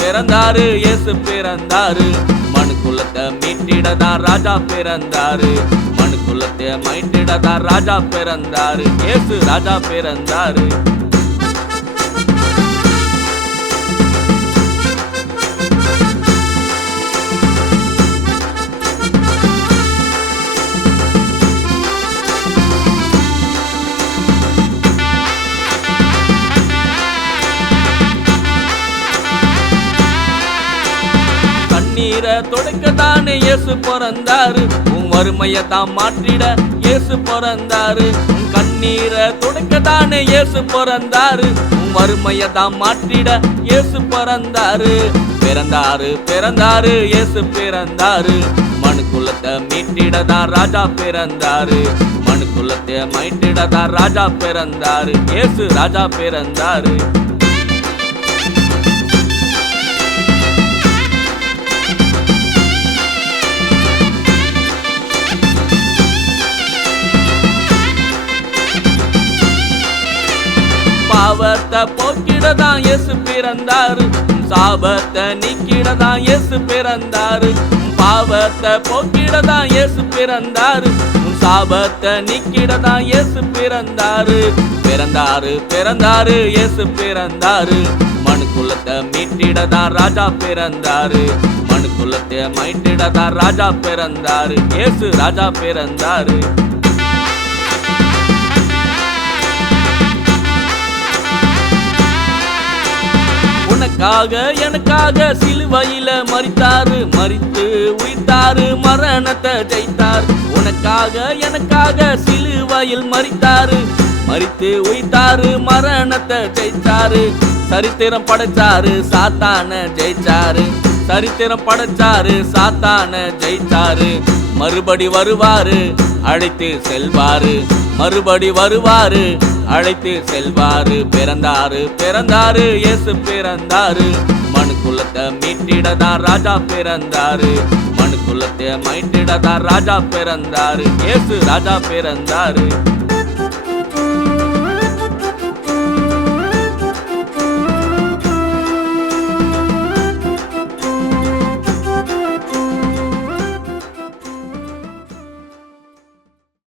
பிறந்தாரு இயேசு பிறந்தாரு. மனு குலத்தை மீட்டிடதான் ராஜா பிறந்தாரு. மனு குலத்தை மீட்டிடதான் ராஜா பிறந்தாரு. இயேசு ராஜா பிறந்தாரு. கண்ணீரை துடைக்கத்தானே இயேசு பிறந்தாரு. உன் வறுமையை தான் மாற்றிட இயேசு பிறந்தாரு. உன் கண்ணீரை துடைக்கத்தானே இயேசு பிறந்தாரு. உன் வறுமையை தான் மாற்றிட இயேசு பிறந்தாரு. பிறந்தாரு இயேசு பிறந்தாரு. மனு குலத்தை மீட்டிடதான் ராஜா பிறந்தாரு. மனு குலத்தை மீட்டிடதான் ராஜா பிறந்தாரு. இயேசு ராஜா பிறந்தாரு. பாவத்தை போக்கிடதான் இயேசு பிறந்தாரு. சாபத்தை நீக்கிடதான் இயேசு பிறந்தாரு. பாவத்தை போக்கிடதான் இயேசு பிறந்தாரு. சாபத்தை நீக்கிடதான் இயேசு பிறந்தாரு. பிறந்தாரு இயேசு பிறந்தாரு. மனு குலத்தை மீட்டிடதான் ராஜா பிறந்தாரு. மனு குலத்தை மீட்டிடதான் ராஜா பிறந்தாரு. இயேசு ராஜா பிறந்தாரு. உனக்காக எனக்காக சிலுவையில மரித்தாரு. மரித்து உயிர்த்தாரு, மரணத்தை ஜெயித்தார். உனக்காக எனக்காக சிலுவையில் மரித்தாரு. மரித்து உயிர்த்தாரு, மரணத்தை ஜெயித்தாரு. சரித்திரம் படைச்சாரு, சாத்தான ஜெயிச்சாரு. சரித்திரம் படைச்சாரு, சாத்தான ஜெயிச்சாரு. மறுபடி வருவாரு, அழைத்து செல்வாரு. மறுபடி வருவாரு, அழைத்து செல்வாரு. பிறந்தாரு இயேசு பிறந்தாரு. மனு குலத்தை மீட்டிடதான் ராஜா பிறந்தாரு. மனு குலத்தை மீட்டிடதான் ராஜா பிறந்தாரு. இயேசு ராஜா பிறந்தாரு.